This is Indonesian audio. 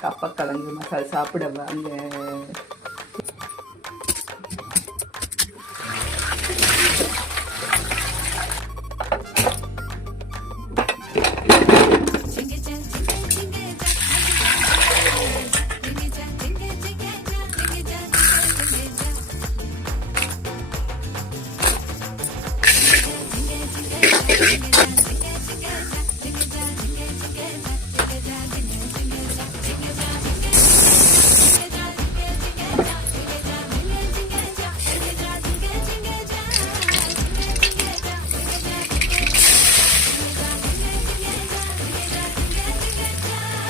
கப்பக்கிழங்கு மசால் சாப்பிட வாங்க